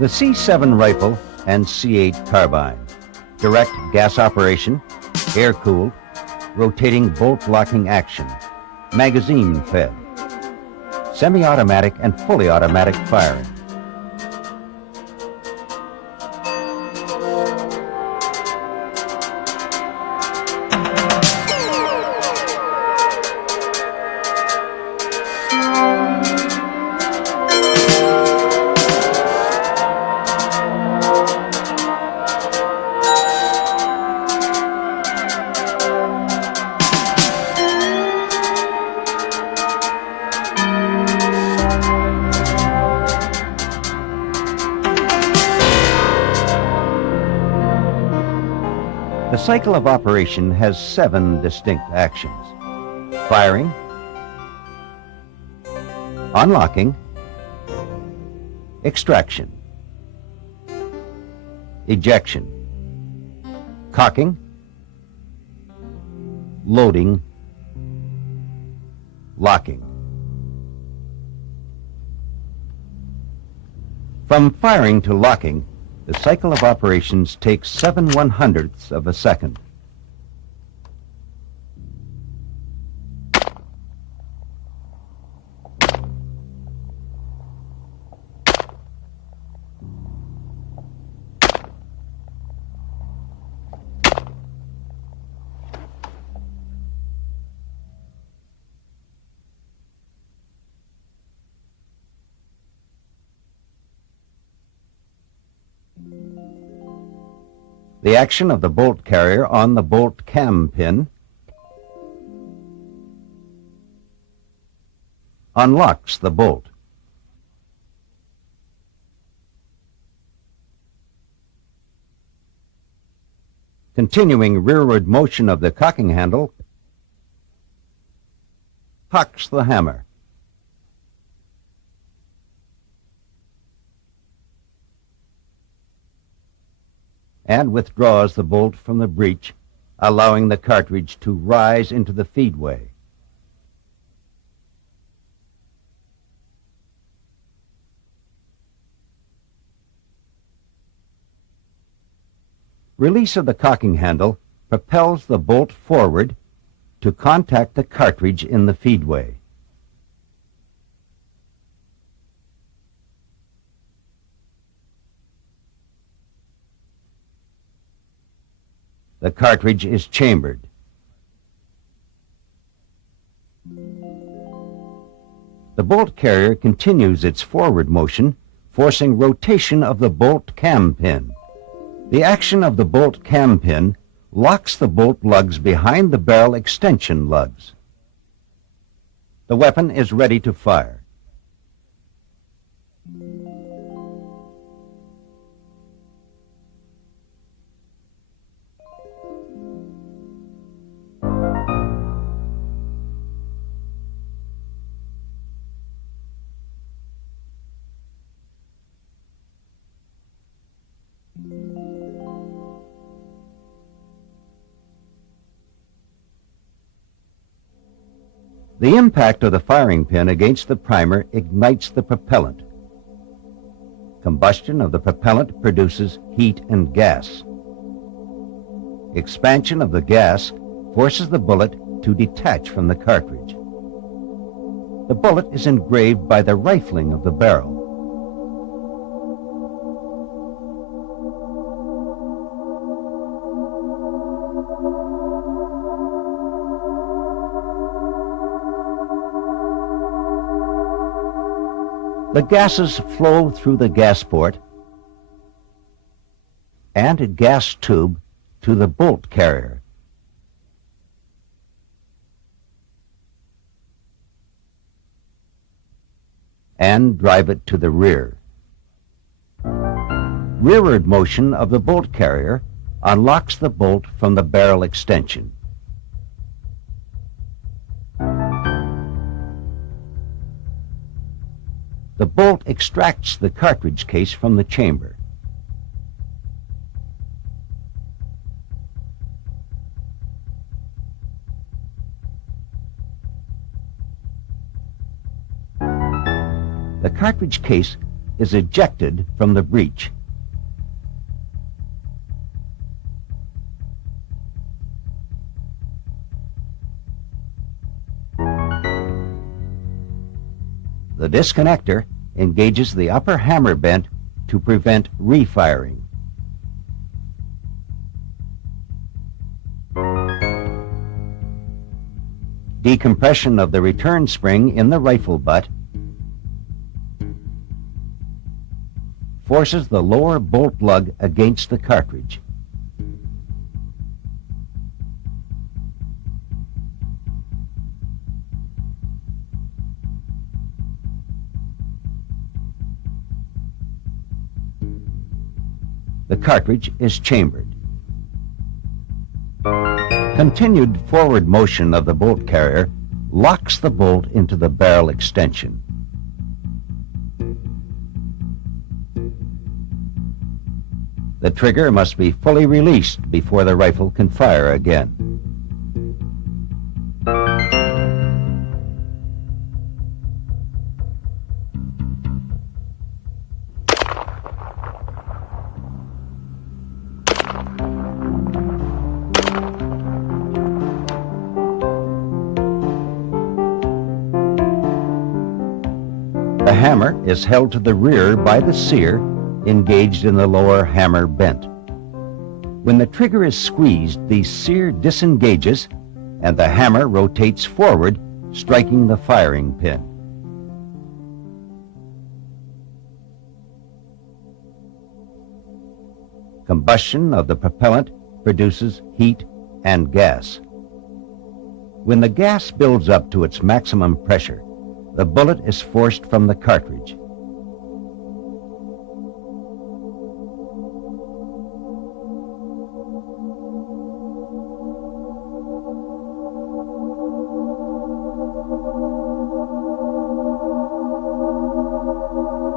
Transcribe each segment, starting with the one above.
The C7 rifle and C8 carbine. Direct gas operation, air-cooled, rotating bolt-locking action, magazine-fed, semi-automatic and fully automatic firing. The cycle of operation has 7 distinct actions: firing, unlocking, extraction, ejection, cocking, loading, locking. From firing to locking, the cycle of operations takes 7/100ths of a second. The action of the bolt carrier on the bolt cam pin unlocks the bolt. Continuing rearward motion of the cocking handle cocks the hammer. And withdraws the bolt from the breech, allowing the cartridge to rise into the feedway. Release of the cocking handle propels the bolt forward to contact the cartridge in the feedway. The cartridge is chambered. The bolt carrier continues its forward motion, forcing rotation of the bolt cam pin. The action of the bolt cam pin locks the bolt lugs behind the barrel extension lugs. The weapon is ready to fire. The impact of the firing pin against the primer ignites the propellant. Combustion of the propellant produces heat and gas. Expansion of the gas forces the bullet to detach from the cartridge. The bullet is engraved by the rifling of the barrel. The gases flow through the gas port and a gas tube to the bolt carrier. And drive it to the rear. Rearward motion of the bolt carrier unlocks the bolt from the barrel extension. The bolt extracts the cartridge case from the chamber. The cartridge case is ejected from the breech. The disconnector engages the upper hammer bent to prevent refiring. Decompression of the return spring in the rifle butt forces the lower bolt lug against the cartridge. The cartridge is chambered. Continued forward motion of the bolt carrier locks the bolt into the barrel extension. The trigger must be fully released before the rifle can fire again. The hammer is held to the rear by the sear engaged in the lower hammer bent. When the trigger is squeezed, the sear disengages and the hammer rotates forward, striking the firing pin. Combustion of the propellant produces heat and gas. When the gas builds up to its maximum pressure, the bullet is forced from the cartridge.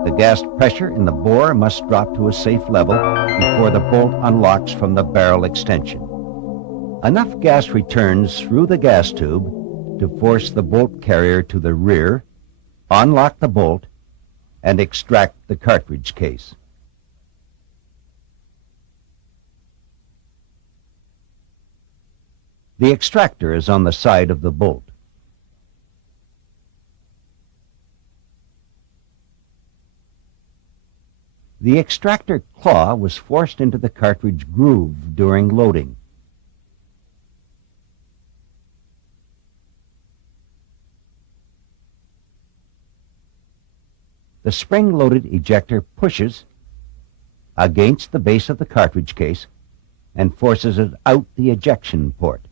The gas pressure in the bore must drop to a safe level before the bolt unlocks from the barrel extension. Enough gas returns through the gas tube to force the bolt carrier to the rear, unlock the bolt, and extract the cartridge case. The extractor is on the side of the bolt. The extractor claw was forced into the cartridge groove during loading. The spring-loaded ejector pushes against the base of the cartridge case and forces it out the ejection port.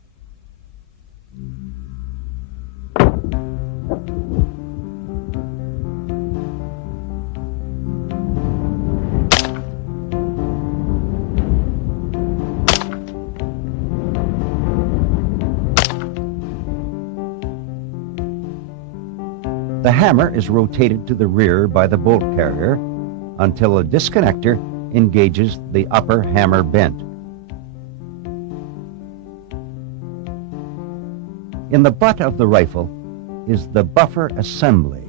The hammer is rotated to the rear by the bolt carrier until a disconnector engages the upper hammer bent. In the butt of the rifle is the buffer assembly.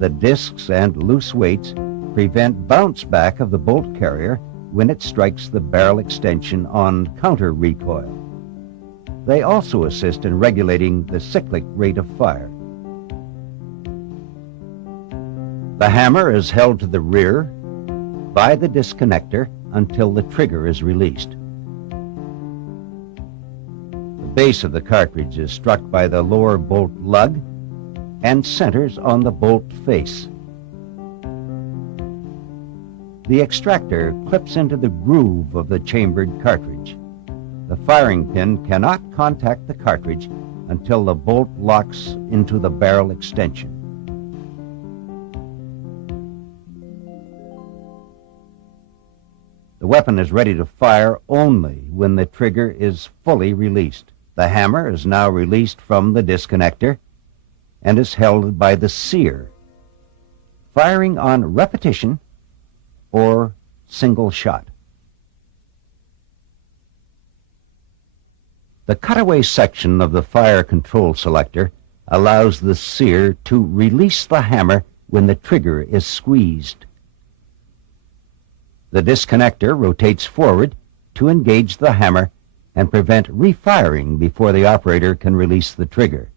The discs and loose weights prevent bounce back of the bolt carrier when it strikes the barrel extension on counter recoil. They also assist in regulating the cyclic rate of fire. The hammer is held to the rear by the disconnector until the trigger is released. The base of the cartridge is struck by the lower bolt lug and centers on the bolt face. The extractor clips into the groove of the chambered cartridge. The firing pin cannot contact the cartridge until the bolt locks into the barrel extension. The weapon is ready to fire only when the trigger is fully released. The hammer is now released from the disconnector and is held by the sear, firing on repetition or single shot. The cutaway section of the fire control selector allows the sear to release the hammer when the trigger is squeezed. The disconnector rotates forward to engage the hammer and prevent refiring before the operator can release the trigger.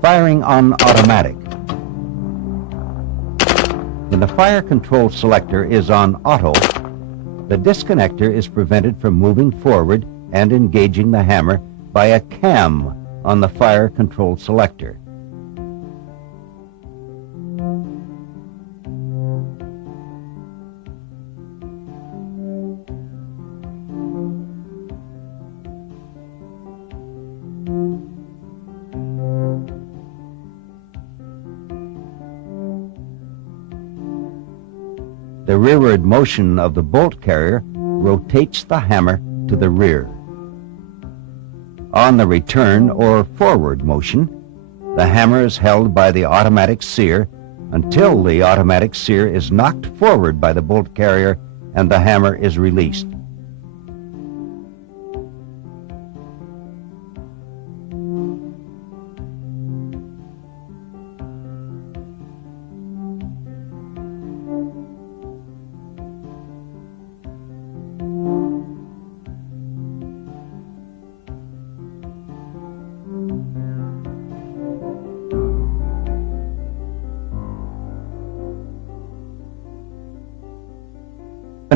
Firing on automatic. When the fire control selector is on auto, the disconnector is prevented from moving forward and engaging the hammer by a cam on the fire control selector. The rearward motion of the bolt carrier rotates the hammer to the rear. On the return or forward motion, the hammer is held by the automatic sear until the automatic sear is knocked forward by the bolt carrier and the hammer is released.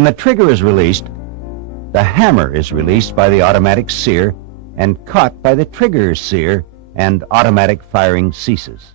When the trigger is released, the hammer is released by the automatic sear and caught by the trigger sear, and automatic firing ceases.